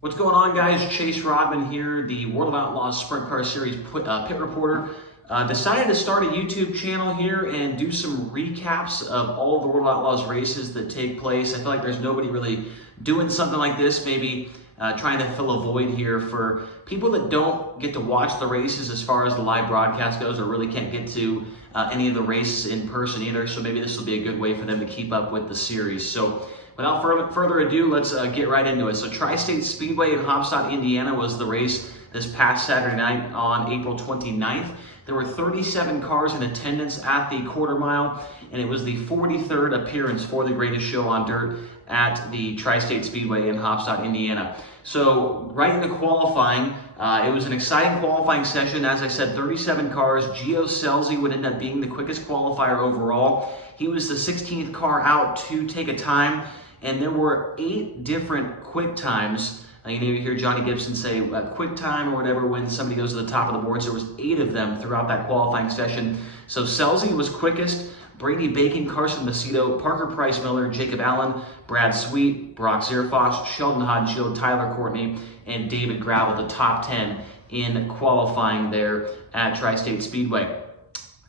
What's going on, guys? Chase Raudman here, the World of Outlaws Sprint Car Series pit reporter. Decided to start a YouTube channel here and do some recaps of all of the World of Outlaws races that take place. I feel like there's nobody really doing something like this, maybe trying to fill a void here for people that don't get to watch the races as far as the live broadcast goes, or really can't get to any of the races in person either. So maybe this will be a good way for them to keep up with the series. So without further ado, let's get right into it. So Tri-State Speedway in Haubstadt, Indiana was the race this past Saturday night on April 29th. There were 37 cars in attendance at the quarter mile, and it was the 43rd appearance for the greatest show on dirt at the Tri-State Speedway in Haubstadt, Indiana. So right into qualifying, it was an exciting qualifying session. As I said, 37 cars. Gio Scelzi would end up being the quickest qualifier overall. He was the 16th car out to take a time, and there were 8 different quick times. You know, you hear Johnny Gibson say quick time or whatever when somebody goes to the top of the boards. There was 8 of them throughout that qualifying session. So Scelzi was quickest. Brady Bacon, Carson Macedo, Parker Price Miller, Jacob Allen, Brad Sweet, Brock Zierfoss, Sheldon Hodenshield, Tyler Courtney, and David Gravel, the top 10 in qualifying there at Tri-State Speedway.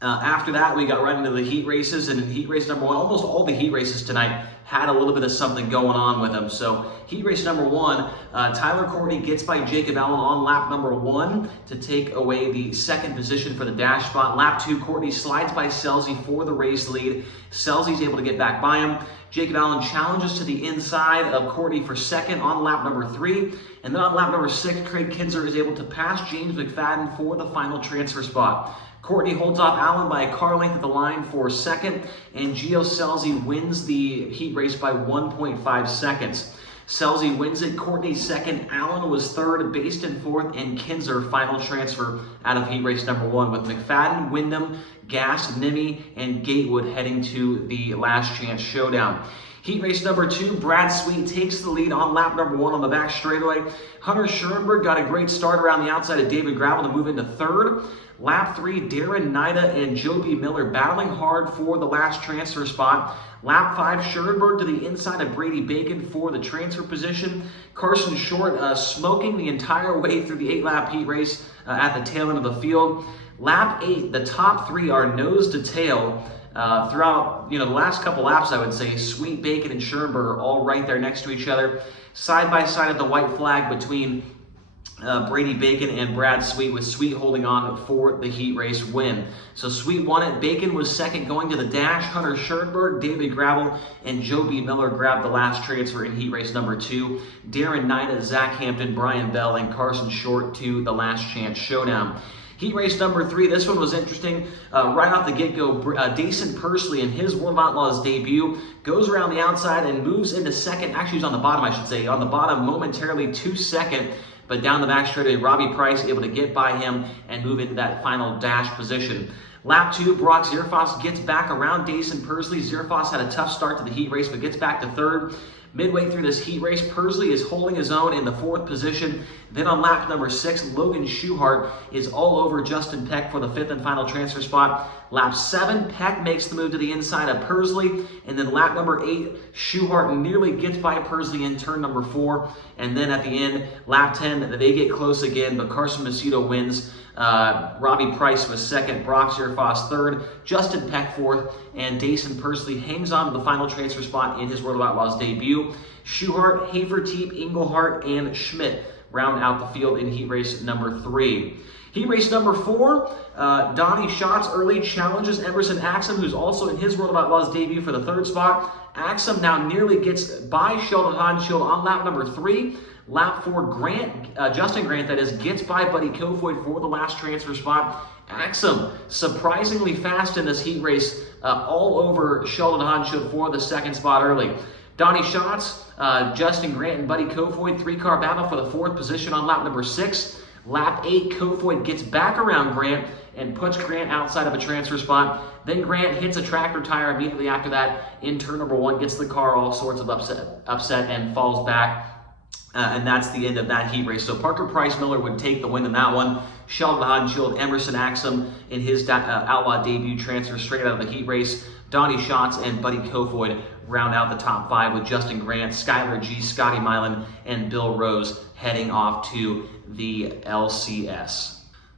After that, we got right into the heat races, and in heat race number 1, almost all the heat races tonight had a little bit of something going on with them. So heat race number 1, Tyler Courtney gets by Jacob Allen on lap number 1 to take away the second position for the dash spot. Lap 2, Courtney slides by Scelzi for the race lead. Scelzi's able to get back by him. Jacob Allen challenges to the inside of Courtney for second on lap number 3. And then on lap number 6, Craig Kinzer is able to pass James McFadden for the final transfer spot. Courtney holds off Allen by a car length at the line for second, and Gio Scelzi wins the heat race by 1.5 seconds. Scelzi wins it, Courtney second, Allen was third, Baston fourth, and Kinzer final transfer out of heat race number 1, with McFadden, Wyndham, Gass, Nimme, and Gatewood heading to the last chance showdown. Heat race number 2, Brad Sweet takes the lead on lap number 1 on the back straightaway. Hunter Schoenberg got a great start around the outside of David Gravel to move into third. Lap 3, Darren Nida and Joby Miller battling hard for the last transfer spot. Lap 5, Schoenberg to the inside of Brady Bacon for the transfer position. Carson Short smoking the entire way through the 8-lap heat race at the tail end of the field. Lap 8, the top 3 are nose to tail. Throughout the last couple laps, I would say, Sweet, Bacon, and Schoenberg are all right there next to each other. Side by side at the white flag between Brady Bacon and Brad Sweet, with Sweet holding on for the heat race win. So Sweet won it. Bacon was second going to the dash. Hunter Schoenberg, David Gravel, and Joby Miller grabbed the last transfer in heat race number 2. Darren Nida, Zach Hampton, Brian Bell, and Carson Short to the last chance showdown. Heat race number 3, this one was interesting. Right off the get-go, Dason Pursley in his World of Outlaws debut goes around the outside and moves into second. Actually, he's on the bottom, I should say. On the bottom momentarily to second. But down the back straightaway, Robbie Price able to get by him and move into that final dash position. Lap 2, Brock Zierfoss gets back around Dason Pursley. Zierfoss had a tough start to the heat race, but gets back to third. Midway through this heat race, Pursley is holding his own in the 4th position. Then on lap number 6, Logan Schuchart is all over Justin Peck for the 5th and final transfer spot. Lap 7, Peck makes the move to the inside of Pursley. And then lap number 8, Schuchart nearly gets by Pursley in turn number 4. And then at the end, lap 10, they get close again, but Carson Macedo wins. Robbie Price was second, Brock Zierfoss third, Justin Peck fourth, and Dason Pursley hangs on to the final transfer spot in his World of Outlaws debut. Schuchart, Haferteep, Engelhart, and Schmidt round out the field in heat race number 3. Heat race number 4, Donnie Schatz early challenges Emerson Axum, who's also in his World of Outlaws debut for the 3rd spot. Axum now nearly gets by Sheldon Hodenshield on lap number 3. Lap 4, Justin Grant, that is, gets by Buddy Kofoid for the last transfer spot. Axum surprisingly fast in this heat race, all over Sheldon Hodenshield for the 2nd spot early. Donnie Schatz, Justin Grant, and Buddy Kofoid, 3-car battle for the 4th position on lap number 6. Lap 8, Kofoid gets back around Grant and puts Grant outside of a transfer spot. Then Grant hits a tractor tire immediately after that in turn number 1, gets the car all sorts of upset and falls back. And that's the end of that heat race. So Parker Price Miller would take the win in that one. Sheldon Hodenshield, Emerson Axum in his Outlaw debut transfer straight out of the heat race. Donnie Schatz and Buddy Kofoid round out the top 5 with Justin Grant, Skylar G, Scotty Milan, and Bill Rose heading off to the LCS.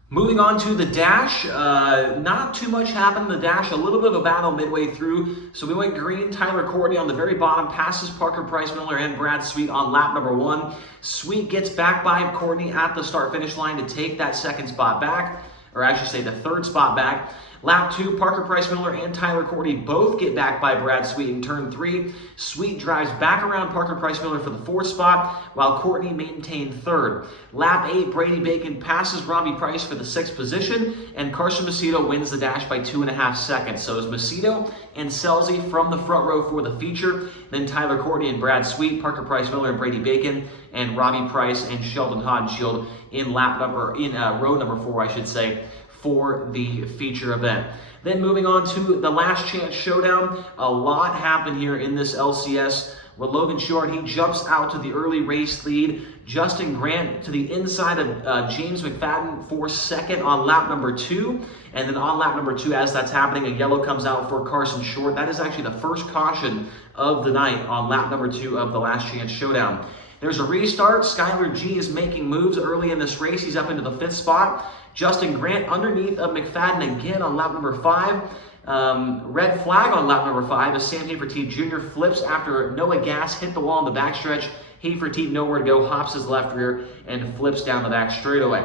Moving on to the dash, not too much happened in the dash, a little bit of a battle midway through. So we went green, Tyler Courtney on the very bottom, passes Parker Price Miller and Brad Sweet on lap number 1. Sweet gets back by Courtney at the start-finish line to take that second spot back, or I should say the third spot back. Lap 2, Parker Price Miller and Tyler Courtney both get back by Brad Sweet in turn 3. Sweet drives back around Parker Price Miller for the 4th spot, while Courtney maintained 3rd. Lap 8, Brady Bacon passes Robbie Price for the 6th position, and Carson Macedo wins the dash by 2.5 seconds. So it's Macedo and Selzy from the front row for the feature, then Tyler Courtney and Brad Sweet, Parker Price Miller and Brady Bacon, and Robbie Price and Sheldon Hodenshield in row number 4, I should say, for the feature event. Then moving on to the last chance showdown, a lot happened here in this LCS. With Logan Short, he jumps out to the early race lead. Justin Grant to the inside of James McFadden for 2nd on lap number 2. And then on lap number 2, as that's happening, a yellow comes out for Carson Short. That is actually the first caution of the night on lap number 2 of the last chance showdown. There's a restart. Skylar G is making moves early in this race. He's up into the 5th spot. Justin Grant underneath of McFadden again on lap number 5. Red flag on lap number 5 as Sam Haferteed Jr. flips after Noah Gass hit the wall in the backstretch. Haferteed nowhere to go, hops his left rear, and flips down the back straightaway.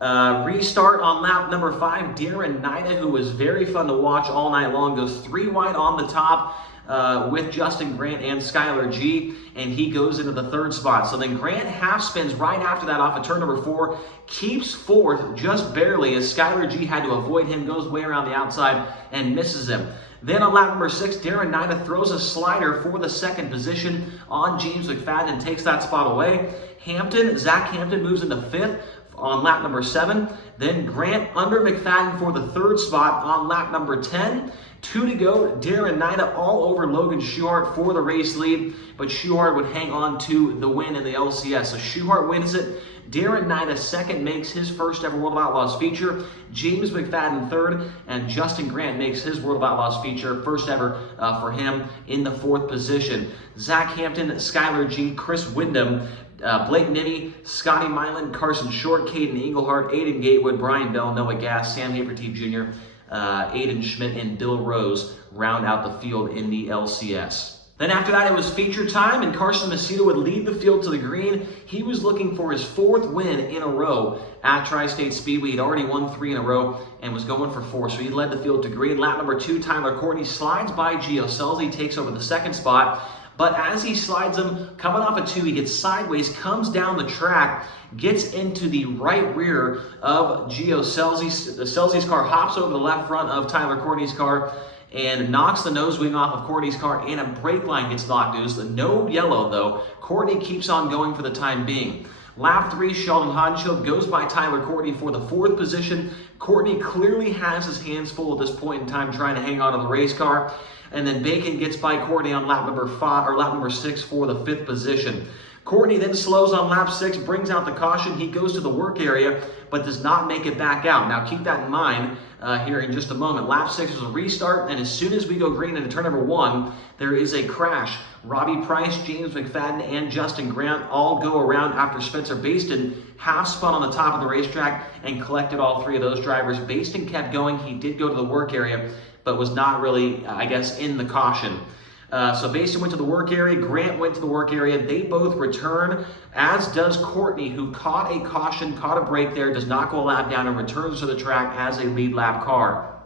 Restart on lap number 5. Darren Nida, who was very fun to watch all night long, goes 3 wide on the top with Justin Grant and Skylar G, and he goes into the 3rd spot. So then Grant half spins right after that off of turn number 4, keeps 4th just barely as Skylar G had to avoid him, goes way around the outside and misses him. Then on lap number 6, Darren Nida throws a slider for the 2nd position on James McFadden and takes that spot away. Zach Hampton moves into 5th on lap number 7. Then Grant under McFadden for the 3rd spot on lap number 10. 2 to go. Darren Nida all over Logan Schuhart for the race lead, but Schuhart would hang on to the win in the LCS. So Schuhart wins it. Darren Nida 2nd, makes his first ever World of Outlaws feature. James McFadden 3rd, and Justin Grant makes his World of Outlaws feature, first ever for him, in the 4th position. Zach Hampton, Skylar G, Chris Wyndham, Blake Ninney, Scotty Milan, Carson Short, Caden Englehart, Aiden Gatewood, Brian Bell, Noah Gass, Sam Haferteed Jr., Aiden Schmidt, and Bill Rose round out the field in the LCS. Then after that, it was feature time, and Carson Macedo would lead the field to the green. He was looking for his 4th win in a row at Tri-State Speedway. He'd already won 3 in a row and was going for 4, so he led the field to green. Lap number 2, Tyler Courtney slides by Gio Selzy, takes over the 2nd spot. But as he slides him, coming off a 2, he gets sideways, comes down the track, gets into the right rear of Gio Selzy's. Selzy's car hops over the left front of Tyler Courtney's car and knocks the nose wing off of Courtney's car, and a brake line gets knocked loose. No yellow, though. Courtney keeps on going for the time being. Lap 3, Sheldon Hodenshield goes by Tyler Courtney for the 4th position. Courtney clearly has his hands full at this point in time trying to hang on to the race car. And then Bacon gets by Courtney on lap number 6 for the 5th position. Courtney then slows on lap 6, brings out the caution. He goes to the work area, but does not make it back out. Now keep that in mind here in just a moment. Lap 6 is a restart, and as soon as we go green into turn number 1, there is a crash. Robbie Price, James McFadden, and Justin Grant all go around after Spencer Baston half spun on the top of the racetrack and collected all 3 of those drivers. Baston kept going. He did go to the work area, but was not really, I guess, in the caution. So Baston went to the work area, Grant went to the work area. They both return, as does Courtney, who caught a caution, caught a break there, does not go a lap down, and returns to the track as a lead lap car.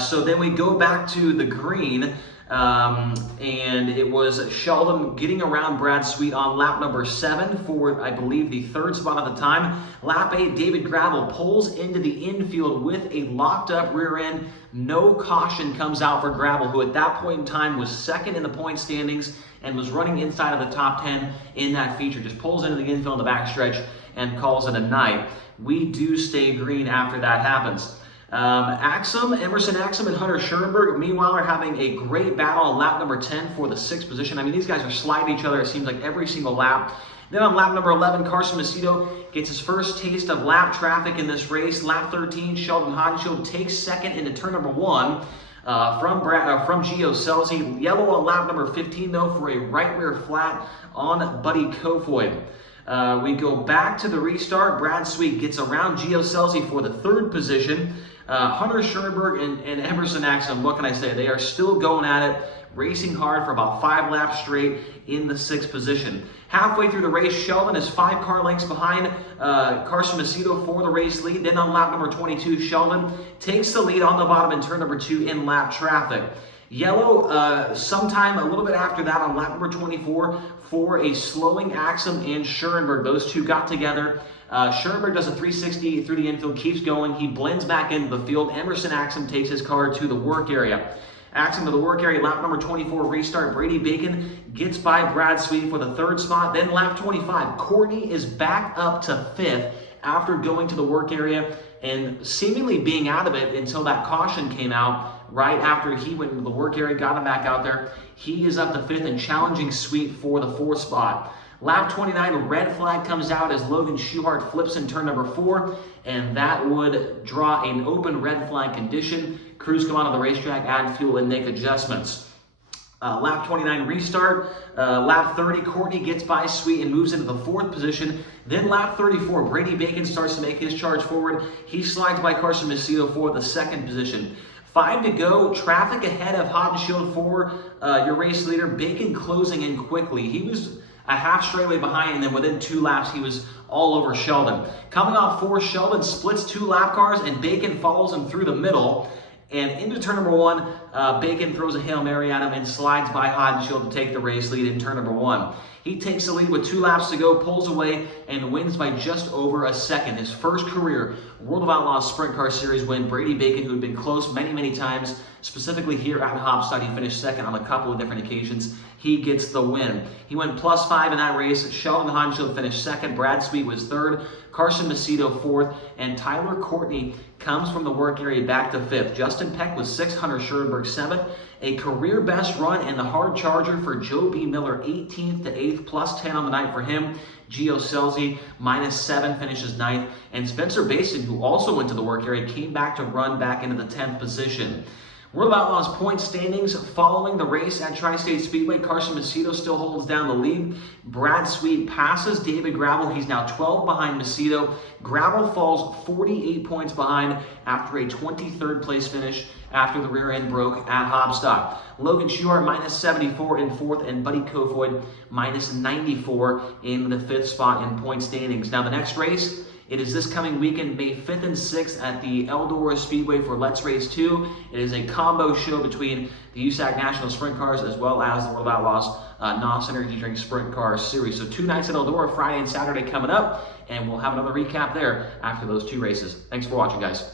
So then we go back to the green, and it was Sheldon getting around Brad Sweet on lap number 7 for, I believe, the 3rd spot at the time. Lap 8, David Gravel pulls into the infield with a locked up rear end. No caution comes out for Gravel, who at that point in time was 2nd in the point standings and was running inside of the top 10 in that feature. Just pulls into the infield in the backstretch and calls it a night. We do stay green after that happens. Emerson Axum and Hunter Schoenberg, meanwhile, are having a great battle on lap number 10 for the 6th position. I mean, these guys are sliding each other, it seems like, every single lap. Then on lap number 11, Carson Macedo gets his first taste of lap traffic in this race. Lap 13, Sheldon Hodenshield takes 2nd into turn number 1. from Gio Selzy. Yellow on lap number 15, though, for a right rear flat on Buddy Kofoid. We go back to the restart. Brad Sweet gets around Gio Selzy for the third position. Hunter Schoenberg and Emerson Axum, what can I say? They are still going at it, racing hard for about 5 laps straight in the 6th position. Halfway through the race, Sheldon is 5 car lengths behind Carson Macedo for the race lead. Then on lap number 22, Sheldon takes the lead on the bottom in turn number 2 in lap traffic. Yellow, sometime a little bit after that on lap number 24 for a slowing Axum and Schoenberg. Those two got together. Schoenberg does a 360 through the infield, keeps going. He blends back into the field. Emerson Axum takes his car to the work area. Axum to the work area, lap number 24 restart. Brady Bacon gets by Brad Sweet for the 3rd spot. Then lap 25, Courtney is back up to 5th after going to the work area and seemingly being out of it until that caution came out right after he went into the work area, got him back out there. He is up to 5th and challenging Sweet for the 4th spot. Lap 29, red flag comes out as Logan Schuchart flips in turn number 4, and that would draw an open red flag condition. Crews come onto the racetrack, add fuel, and make adjustments. Lap 29 restart. Lap 30, Courtney gets by Sweet and moves into the 4th position. Then lap 34, Brady Bacon starts to make his charge forward. He slides by Carson Macedo for the 2nd position. 5 to go, traffic ahead of Hot and Shield for your race leader. Bacon closing in quickly. He was a half straightaway behind, and then within 2 laps, he was all over Sheldon. Coming off 4, Sheldon splits 2 lap cars, and Bacon follows him through the middle. And into turn number 1, Bacon throws a Hail Mary at him and slides by Hot and Shield to take the race lead in turn number 1. He takes the lead with 2 laps to go, pulls away, and wins by just over a second. His first career World of Outlaws Sprint Car Series win. Brady Bacon, who had been close many, many times, specifically here at Haubstadt, he finished 2nd on a couple of different occasions. He gets the win. He went +5 in that race. Sheldon Hot and Shield finished 2nd. Brad Sweet was 3rd. Carson Macedo 4th. And Tyler Courtney comes from the work area back to 5th. Justin Peck was 6th. Hunter Schoenberg 7th. A career best run in the hard charger for Joe B. Miller, 18th to 8th, +10 on the night for him. Gio Selzy, -7, finishes 9th. And Spencer Basin, who also went to the work area, came back to run back into the 10th position. World of Outlaws point standings following the race at Tri-State Speedway. Carson Macedo still holds down the lead. Brad Sweet passes David Gravel. He's now 12 behind Macedo. Gravel falls 48 points behind after a 23rd place finish after the rear end broke at Haubstadt. Logan Schuchart -74 in 4th, and Buddy Kofoid -94 in the 5th spot in point standings. Now the next race, it is this coming weekend, May 5th and 6th at the Eldora Speedway for Let's Race 2. It is a combo show between the USAC National Sprint Cars as well as the World of Outlaws NOS Energy Drink Sprint Car Series. So 2 nights at Eldora, Friday and Saturday coming up, and we'll have another recap there after those 2 races. Thanks for watching, guys.